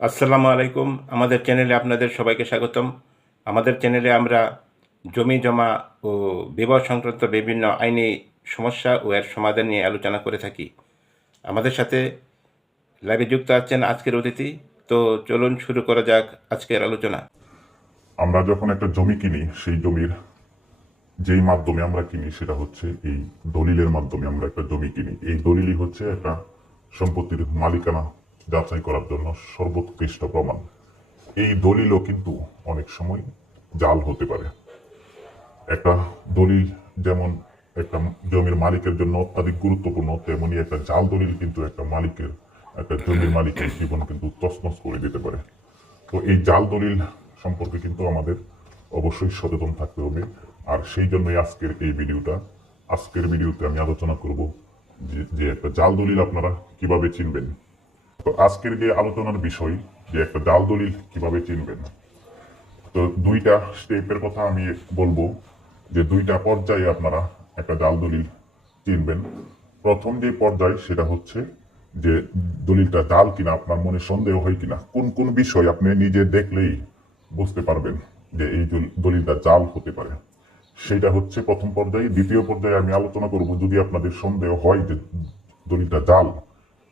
আসসালামু আলাইকুম। আমাদের চ্যানেলে আপনাদের সবাইকে স্বাগতম। আমাদের চ্যানেলে আমরা জমি জমা ও বিবাহ সংক্রান্ত বিভিন্ন আইনি সমস্যা ও এর সমাধান নিয়ে আলোচনা করে থাকি। আমাদের সাথে লাইভে যুক্ত আছেন আজকের অতিথি। তো চলুন শুরু করা যাক আজকের আলোচনা। আমরা যখন একটা জমি কিনি, সেই জমির যেই মাধ্যমে আমরা কিনি সেটা হচ্ছে এই দলিলের মাধ্যমে আমরা একটা জমি কিনি। এই দলিলই হচ্ছে একটা সম্পত্তির মালিকানা যাচাই করার জন্য সর্বোৎকৃষ্ট প্রমাণ। এই দলিলও কিন্তু অনেক সময় জাল হতে পারে। একটা দলিল যেমন একটা জমির মালিকের জন্য অত্যাধিক গুরুত্বপূর্ণ, তেমনি একটা জাল দলিল কিন্তু একটা জমির মালিকের জীবন কিন্তু তছনছ করে দিতে পারে। তো এই জাল দলিল সম্পর্কে কিন্তু আমাদের অবশ্যই সচেতন থাকতে হবে। আর সেই জন্যই আজকের ভিডিওতে আমি আলোচনা করব যে একটা জাল দলিল আপনারা কিভাবে চিনবেন। তো আজকের যে আলোচনার বিষয়, যে একটা জাল দলিল কিভাবে চিনবেন, তো দুইটা স্টেপের কথা আমি বলবো, যে দুইটা পর্যায়ে আপনারা একটা জাল দলিল চিনবেন। প্রথম যে পর্যায় সেটা হচ্ছে যে দলিলটা জাল কিনা আপনার মনে সন্দেহ হয় কিনা, কোন কোন বিষয় আপনি নিজে দেখলেই বুঝতে পারবেন যে এই দলিলটা জাল হতে পারে, সেটা হচ্ছে প্রথম পর্যায়ে। দ্বিতীয় পর্যায়ে আমি আলোচনা করব যদি আপনাদের সন্দেহ হয় যে দলিলটা জাল,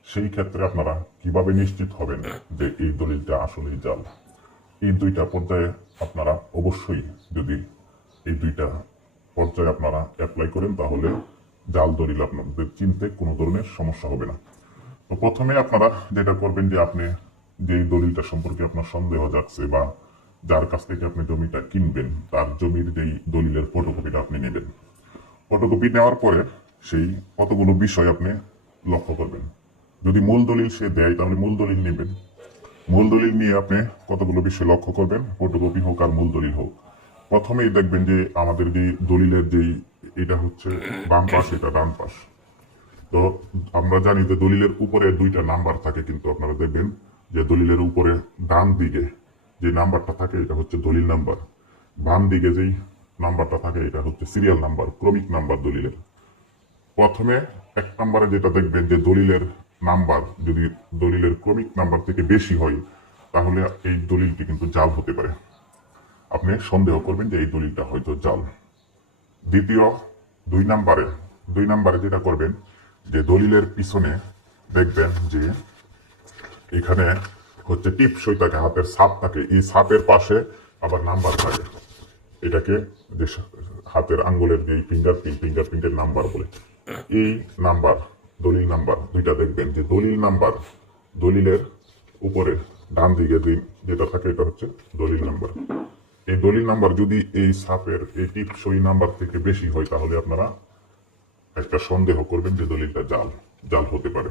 সেই ক্ষেত্রে আপনারা কিভাবে নিশ্চিত হবেন যে এই দলিলটা আসলেই জাল। এই দুইটা পর্যায়ে আপনারা অবশ্যই, যদি এই দুইটা পর্যায়ে আপনারা অ্যাপ্লাই করেন, তাহলে জাল দলিল আপনাদের চিনতে কোনো ধরনের সমস্যা হবে না। তো প্রথমে আপনারা যেটা করবেন, যে আপনি যেই দলিলটা সম্পর্কে আপনার সন্দেহ যাচ্ছে বা যার কাছ থেকে আপনি জমিটা কিনবেন, তার জমির যেই দলিলের ফটোকপিটা আপনি নেবেন। ফটোকপি নেওয়ার পরে সেই কতগুলো বিষয় আপনি লক্ষ্য করবেন। যদি মূল দলিল সে দেয় তাহলে মূল দলিল নেবেন। মূল দলিল নিয়ে আপনি কতগুলো বিষয় লক্ষ্য করবেন, ফটোকপি হোক আর মূল দলিল হোক। প্রথমেই দেখবেন যে আমাদের যে দলিলের যেই এটা হচ্ছে বাম পাশ, এটা ডান পাশ। তো আমরা জানি যে দলিলের উপরে দুইটা নাম্বার থাকে, কিন্তু আপনারা দেখবেন যে দলিলের উপরে ডান দিকে যে নাম্বারটা থাকে এটা হচ্ছে দলিল নাম্বার, বাম দিকে যেই নাম্বারটা থাকে এটা হচ্ছে সিরিয়াল নাম্বার, ক্রমিক নাম্বার দলিলের। প্রথমে এক নাম্বারে যেটা দেখবেন যে দলিলের নাম্বার যদি দলিলের ক্রমিক নাম্বার থেকে বেশি হয়, তাহলে এই দলিলটি কিন্তু জাল হতে পারে। আপনি সন্দেহ করবেন যে এই দলিলটা হয়তো জাল। দ্বিতীয়, দুই নাম্বারে যেটা করবেন, যে দলিলের পিছনে দেখবেন যে এখানে হচ্ছে টিপসই থাকে, হাতের ছাপ থাকে, এই ছাপের পাশে আবার নাম্বার থাকে। এটাকে যে হাতের আঙ্গুলের যে ফিঙ্গারপ্রিন্টের নাম্বার বলে। এই নাম্বার, দলিল নাম্বার দুইটা দেখবেন যে দলিলের উপরে ডান দিকে যেটা থাকে এটা হচ্ছে দলিল নাম্বার। এই দলিল নাম্বার যদি এই ছাপের এই টিপসই নাম্বার থেকে বেশি হয়, তাহলে আপনারা একটা সন্দেহ করবেন যে দলিলটা জাল হতে পারে।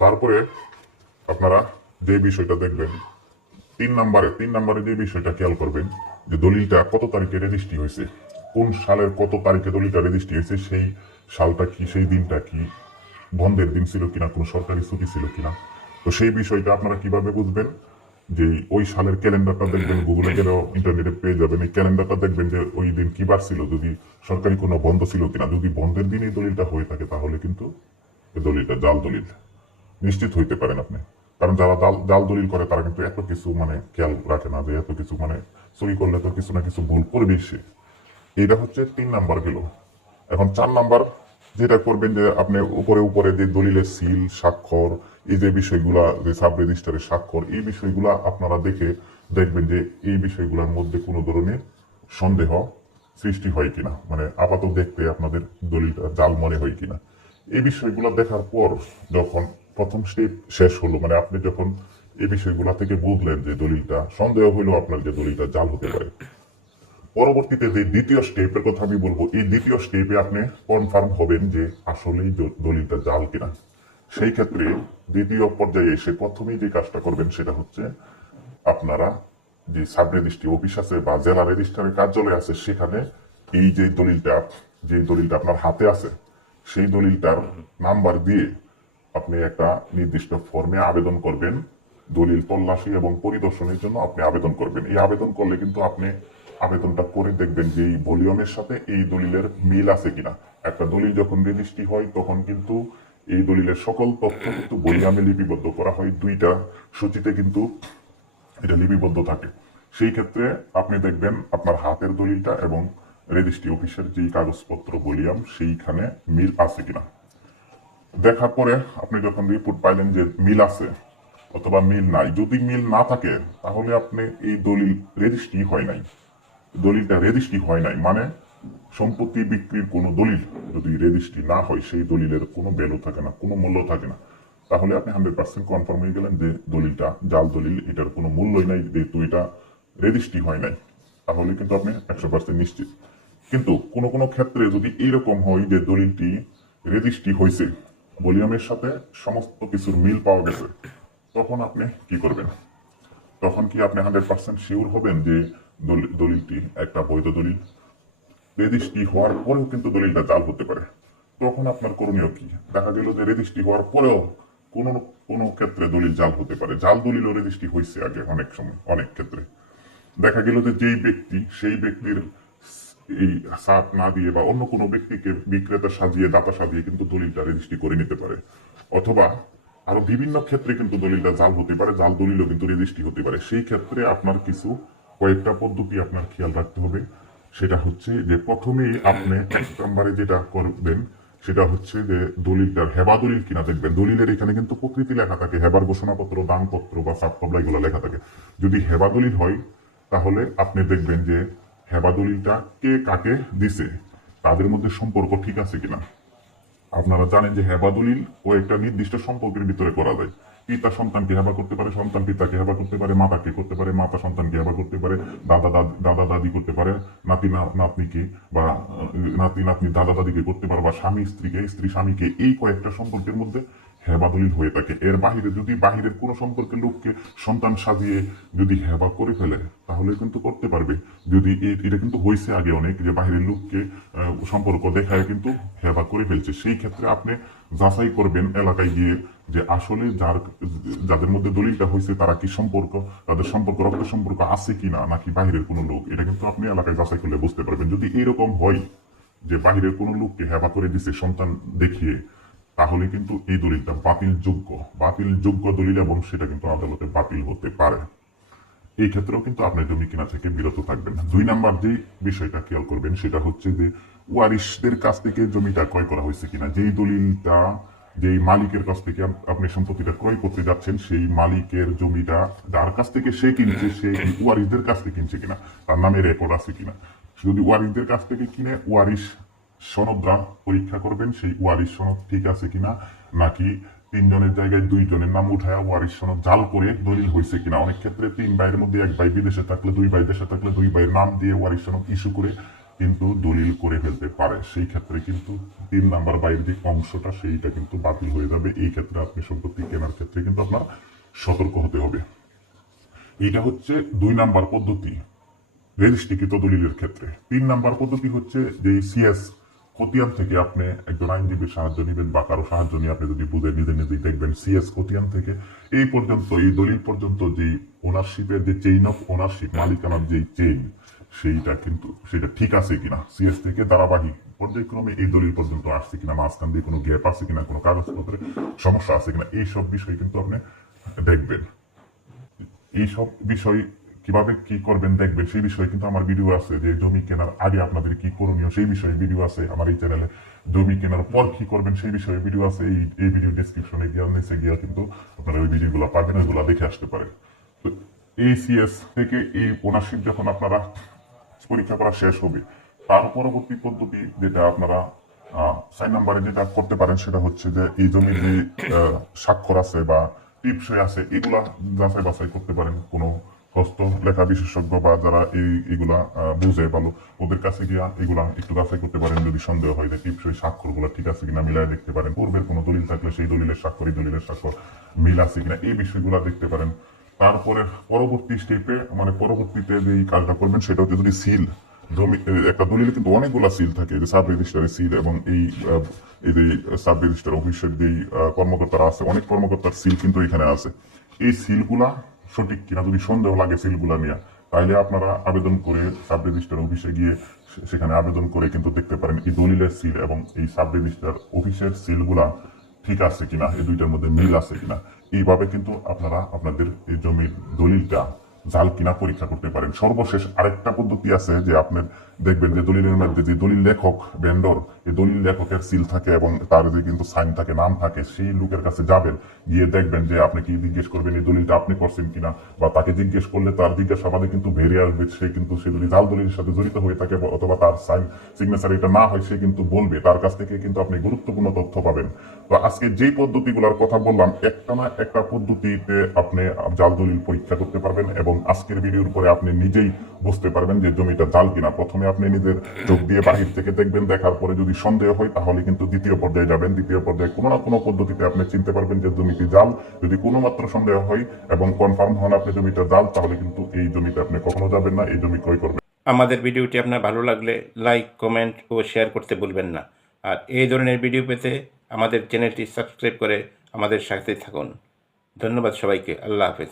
তারপরে আপনারা যে বিষয়টা দেখবেন, তিন নম্বরে যে বিষয়টা খেয়াল করবেন, যে দলিলটা কত তারিখে রেজিস্ট্রি হয়েছে, কোন সালের কত তারিখে দলিলটা রেজিস্ট্রি হয়েছে, সেই সালটা কি, সেই দিনটা কি, বন্ধের দিন ছিল কিনা, কোন সরকারি ছুটি ছিল কিনা। তো সেই বিষয়টা আপনারা কিভাবে বুঝবেন, যে ওই সালের ক্যালেন্ডারটা দেখবেন, গুগলে গেলেও ইন্টারনেটে পেয়ে যাবেন। এই ক্যালেন্ডারটা দেখবেন যে ওই দিন কি বার ছিল, যদি সরকারি কোনো বন্ধ ছিল কিনা। যদি বন্ধের দিন এই দলিলটা হয়ে থাকে, তাহলে কিন্তু এই দলিলটা জাল দলিল নিশ্চিত হইতে পারেন আপনি। কারণ যারা জাল দলিল করে তারা কিন্তু এত কিছু খেয়াল রাখে না, যে এত কিছু চুরি করলে তো কিছু না কিছু ভুল করবে সে। এইটা হচ্ছে 3 নাম্বার গেল। এখন 4 নাম্বার যেটা করবেন, যে আপনি উপরে উপরে যে দলিলের সিল, স্বাক্ষর, এই যে বিষয়গুলা, যে সাব রেজিস্টারের স্বাক্ষর, এই বিষয়গুলা আপনারা দেখবেন যে এই বিষয়গুলোর মধ্যে কোনো ধরনের সন্দেহ সৃষ্টি হয় কিনা, আপাতত দেখতে আপনাদের দলিলটা জাল মনে হয় কিনা। এই বিষয়গুলো দেখার পর যখন প্রথম স্টেপ শেষ হলো, আপনি যখন এই বিষয়গুলা থেকে বুঝলেন যে দলিলটা, সন্দেহ হইলো আপনার যে দলিলটা জাল হতে পারে, পরবর্তীতে যে দ্বিতীয় স্টেপের কথা আমি বলবো, এই দ্বিতীয় স্টেপে আপনি কনফার্ম হবেন যে আসলেই দলিলটা জাল কিনা। সেই ক্ষেত্রে দ্বিতীয় পর্যায়ে এসে প্রথমেই যে কাজটা করবেন, সেটা হচ্ছে আপনারা যে সাব রেজিস্ট্রি অফিস আছে বা জেলা রেজিস্ট্রারের কার্যালয় আছে, সেখানে এই যে দলিলটা আপনার হাতে আছে, সেই দলিলটার নাম্বার দিয়ে আপনি একটা নির্দিষ্ট ফর্মে আবেদন করবেন। দলিল তল্লাশি এবং পরিদর্শনের জন্য আপনি আবেদন করবেন। এই আবেদন করলে কিন্তু আপনি আবেদনটা করে দেখবেন যে এই ভলিউমের সাথে এই দলিলের মিল আছে কিনা। একটা দলিল যখন রেজিস্ট্রি হয়, তখন কিন্তু এই দলিলের সকল তথ্য কিন্তু বলিয়ামে লিপিবদ্ধ করা হয়, 2টা সূচিতে কিন্তু এটা লিপিবদ্ধ থাকে। সেই ক্ষেত্রে আপনি দেখবেন আপনার হাতের দলিলটা এবং রেজিস্ট্রি অফিসের যেই কাগজপত্র বলিয়াম সেইখানে মিল আছে কিনা। দেখার পরে আপনি যখন রিপোর্ট পাইলেন যে মিল আছে অথবা মিল নাই, যদি মিল না থাকে তাহলে আপনি এই দলিল রেজিস্ট্রি হয় নাই, দলিলটা রেজিস্ট্রি হয় নাই মানে সম্পত্তি বিক্রির কোনো দলিল যদি রেজিস্ট্রি না হয় সেই দলিলের কোনো ভ্যালু থাকে না, কোনো মূল্য থাকে না। তাহলে আপনি 100% কনফার্ম হয়ে গেলেন যে দলিলটা জাল দলিল, এটার কোনো মূল্যই নাই, যেহেতু এটা রেজিস্ট্রি হয় নাই, তাহলে কিন্তু আপনি 100% নিশ্চিত। কিন্তু কোনো কোনো ক্ষেত্রে যদি এইরকম হয় যে দলিলটি রেজিস্ট্রি হয়েছে, ভলিউমের সাথে সমস্ত কিছুর মিল পাওয়া গেছে, তখন আপনি কি করবেন? তখন কি আপনি 100% শিওর হবেন যে দলিলটি একটা বৈধ দলিল? রেজিস্ট্রি হওয়ার পরেও কিন্তু দলিলটা জাল হতে পারে। তখন আপনার করণীয় কি? দেখা গেল যে রেজিস্ট্রি হওয়ার পরেও কোনো কোনো ক্ষেত্রে দলিল জাল হতে পারে, জাল দলিলও রেজিস্ট্রি হয়েছে আগে অনেক সময়, অনেক ক্ষেত্রে দেখা গেল যে যেই ব্যক্তি সেই ব্যক্তির এই সাত না দিয়ে বা অন্য কোনো ব্যক্তিকে বিক্রেতা সাজিয়ে দাতা সাজিয়ে কিন্তু দলিলটা রেজিস্ট্রি করে নিতে পারে। অথবা আরো বিভিন্ন ক্ষেত্রে কিন্তু দলিলটা জাল হতে পারে, জাল দলিলও কিন্তু রেজিস্ট্রি হতে পারে। সেই ক্ষেত্রে আপনার কিছু কয়েকটা পদ্ধতি আপনার খেয়াল রাখতে হবে। সেটা হচ্ছে যে প্রথমেই আপনি 1 নম্বরে যেটা করবেন সেটা হচ্ছে যে দলিলটার হেবা দলিল কিনা দেখবেন। দলিলের এখানে কিন্তু প্রকৃতি লেখা থাকে, হেবার ঘোষণাপত্র, দানপত্র বা সাবকবলা এগুলো লেখা থাকে। যদি হেবা দলিল হয় তাহলে আপনি দেখবেন যে হেবা দলিলটা কে কাকে দিছে, তাদের মধ্যে সম্পর্ক ঠিক আছে কিনা। আপনারা জানেন যে হেবা দলিল ও একটা নির্দিষ্ট সম্পর্কের ভিতরে করা যায়। পিতা সন্তানকে হেবা করতে পারে, সন্তান পিতাকে হেবা করতে পারে, মাতাকে করতে পারে, মাতা সন্তানকে হেবা করতে পারে, দাদা দাদি করতে পারে, নাতি নাতনিকে বা নাতি নাতনি দাদা দাদিকে করতে পারে, বা স্বামী স্ত্রীকে, স্ত্রী স্বামীকে, এই কয়েকটা সম্পর্কের মধ্যে হেবা দলিল হয়ে থাকে। এর বাহিরে যদি বাহিরের কোনো সম্পর্কের লোককে সন্তান সাজিয়ে যদি হেবা করে ফেলে তাহলে কিন্তু করতে পারবে। যদি এটা কিন্তু হয়েছে আগে অনেক, যে বাহিরের লোককে সম্পর্ক দেখায় কিন্তু হেবা করে ফেলছে। সেই ক্ষেত্রে আপনি যাচাই করবেন এলাকায় গিয়ে যে আসলে যাদের মধ্যে দলিলটা হয়েছে তারা কি সম্পর্ক, তাদের সম্পর্ক রক্তের সম্পর্ক আছে কিনা নাকি বাহিরের কোনো লোক, এটা কিন্তু আপনি এলাকায় যাচাই করলে বুঝতে পারবেন। যদি এরকম হয় যে বাহিরের কোনো লোককে হেবা করে দিছে সন্তান দেখিয়ে, তাহলে কিন্তু এই দলিলটা বাতিলযোগ্য দলিল এবং সেটা কিন্তু আদালতে বাতিল হতে পারে। এই ক্ষেত্রেও কিন্তু আপনি জমি কিনা থেকে বিরত থাকবেন। 2 নাম্বার যে বিষয়টা খেয়াল করবেন সেটা হচ্ছে যে ওয়ারিশদের কাছ থেকে জমিটা ক্রয় করা হয়েছে কিনা। যেই দলিলটা, যেই মালিকের কাছ থেকে আপনি সম্পত্তিটা ক্রয় করতে যাচ্ছেন সেই মালিকের জমিটা যার কাছ থেকে সে কিনছে সেই ওয়ারিশদের কাছ থেকে কিনছে কিনা, তার নামে রেকর্ড আছে কিনা। যদি ওয়ারিশদের কাছ থেকে কিনে ওয়ারিশ সনদরা পরীক্ষা করবেন সেই ওয়ারিশ সনদ ঠিক আছে কিনা, নাকি 3 জনের জায়গায় 2 জনের নাম উঠায় ওয়ারিশ সনদ জাল করে দলিল হয়েছে কিনা। অনেক ক্ষেত্রে 3 ভাইয়ের মধ্যে 1 ভাই বিদেশে থাকলে 2 ভাই দেশে থাকলে 2 ভাইয়ের নাম দিয়ে ওয়ারিশ সনদ ইস্যু করে কিন্তু দলিল করে ফেলতে পারে। সেই ক্ষেত্রে কিন্তু 3 নাম্বার বাইরের যে অংশটা সেইটা কিন্তু বাতিল হয়ে যাবে। এই ক্ষেত্রে আপনি সম্পত্তি কেনার ক্ষেত্রে কিন্তু আপনার সতর্ক হতে হবে। এইটা হচ্ছে 2 নাম্বার পদ্ধতি রেজিস্ট্রিকৃত দলিলের ক্ষেত্রে। 3 নাম্বার পদ্ধতি হচ্ছে যে সিএস খতিয়ান থেকে আপনি একজন আইনজীবীর সাহায্য নেবেন বা কারো সাহায্য নিয়ে আপনি যদি বুঝে নিজে নিজেই দেখবেন সিএস খতিয়ান থেকে এই পর্যন্ত, এই দলিল পর্যন্ত যেই ওনারশিপের যে চেইন অফ ওনারশিপ, মালিকানার যেই চেইন, সেটা ঠিক আছে কিনা। সিএস থেকে ধারাবাহিক পর্যায়ক্রমে এই দলিল পর্যন্ত আসছে কিনা, মাঝখান দিয়ে কোনো গ্যাপ আছে কিনা, কোনো কাগজপত্রে সমস্যা আছে কিনা, এইসব বিষয় কিন্তু আপনি দেখবেন। এইসব বিষয় কিভাবে কি করবেন দেখবেন সেই বিষয়ে কিন্তু আমার ভিডিও আছে, যে জমি কেনার আগে আপনাদের কি করণীয় সেই বিষয়ে ভিডিও আছে আমার এই চ্যানেলে। জমি কেনার পর কি করবেন সেই বিষয়ে ভিডিও আছে, এই ভিডিও ডেসক্রিপশনে গিয়ে নিচে গিয়ে কিন্তু আপনারা ওই ভিডিওগুলো পাবেন, ওইগুলো দেখে আসতে পারেন। তো এই সিএস থেকে এই ওনারশিপ যখন আপনারা পরীক্ষা করা শেষ হবে, তার পরবর্তী পদ্ধতি যেটা আপনারা 4 নম্বরে যেটা করতে পারেন সেটা হচ্ছে যে এই জমির যে স্বাক্ষর আছে বা টিপসই আছে এগুলা যাচাই বাছাই করতে পারেন। কোনো হস্ত লেখা বিশেষজ্ঞ বা যারা এইগুলা বুঝে ভালো ওদের কাছে গিয়া এগুলা একটু যাচাই করতে পারেন। যদি সন্দেহ হয় যে টিপসই স্বাক্ষর গুলা ঠিক আছে কিনা মিলাই দেখতে পারেন। পূর্বের কোনো দলিল থাকলে সেই দলিলের স্বাক্ষর এই দলিলের স্বাক্ষর মিল আছে কিনা এই বিষয়গুলা দেখতে পারেন। তারপরে পরবর্তী স্টেপে মানে পরবর্তীতে যে কাজটা করবেন সেটা হচ্ছে যদি সিল, জমি একটা দলিলে কিন্তু অনেকগুলা সিল থাকে, যে সাব রেজিস্টারের সিল এবং এই যে সাব রেজিস্টার অফিসের যেই কর্মকর্তারা আছে, অনেক কর্মকর্তার সিল কিন্তু এখানে আছে। এই সিলগুলা সঠিক কিনা যদি সন্দেহ লাগে সিলগুলা নিয়ে, তাহলে আপনারা আবেদন করে সাব রেজিস্টার অফিসে গিয়ে সেখানে আবেদন করে কিন্তু দেখতে পারেন এই দলিলের সিল এবং এই সাব রেজিস্টার অফিসের সিলগুলা ঠিক আছে কিনা, এই দুইটার মধ্যে মিল আছে কিনা। এইভাবে কিন্তু আপনারা আপনাদের এই জমির দলিলটা জাল কিনা পরীক্ষা করতে পারেন। সর্বশেষ আরেকটা পদ্ধতি আছে যে আপনার দেখবেন যে দলিলের মধ্যে যে দলিল লেখক ভেন্ডর, এই দলিল লেখকের সিল থাকে এবং তার যে কিন্তু সাইন থাকে, নাম থাকে, সেই লোকের কাছে যাবেন, গিয়ে দেখবেন যে আপনি কি জিজ্ঞেস করবেন এই দলিলটা আপনি করছেন কিনা, বা তাকে জিজ্ঞেস করলে তার জিজ্ঞাসাবাদে কিন্তু বেরিয়ে আসবে সে কিন্তু সে যদি জাল দলিলের সাথে জড়িত হয়ে থাকে অথবা তার সাইন সিগনেচার এটা না হয়, সে কিন্তু বলবে, তার কাছ থেকে কিন্তু আপনি গুরুত্বপূর্ণ তথ্য পাবেন। তো আজকে যেই পদ্ধতিগুলোর কথা বললাম, একটা না একটা পদ্ধতিতে আপনি জাল দলিল পরীক্ষা করতে পারবেন এবং আজকের ভিডিওর পরে আপনি নিজেই বুঝতে পারবেন যে জমিটা জাল কিনা। প্রথমে আপনি নিজের চোখ দিয়ে বাহির থেকে দেখবেন, দেখার পরে যদি সন্দেহ হয় তাহলে কিন্তু দ্বিতীয় পর্যায়ে যাবেন। দ্বিতীয় পর্যায়ে কোনো না কোনো পদ্ধতিতে আপনি চিনতে পারবেন যে জমিটি জাল। যদি কোনো মাত্র সন্দেহ হয় এবং কনফার্ম হন আপনি জমিটা জাল, তাহলে কিন্তু এই জমিতে আপনি কখনো যাবেন না, এই জমি ক্রয় করবেন। আমাদের ভিডিওটি আপনার ভালো লাগলে লাইক, কমেন্ট ও শেয়ার করতে ভুলবেন না। আর এই ধরনের ভিডিও পেতে আমাদের চ্যানেলটি সাবস্ক্রাইব করে আমাদের সাথে থাকুন। ধন্যবাদ সবাইকে। আল্লাহ হাফেজ।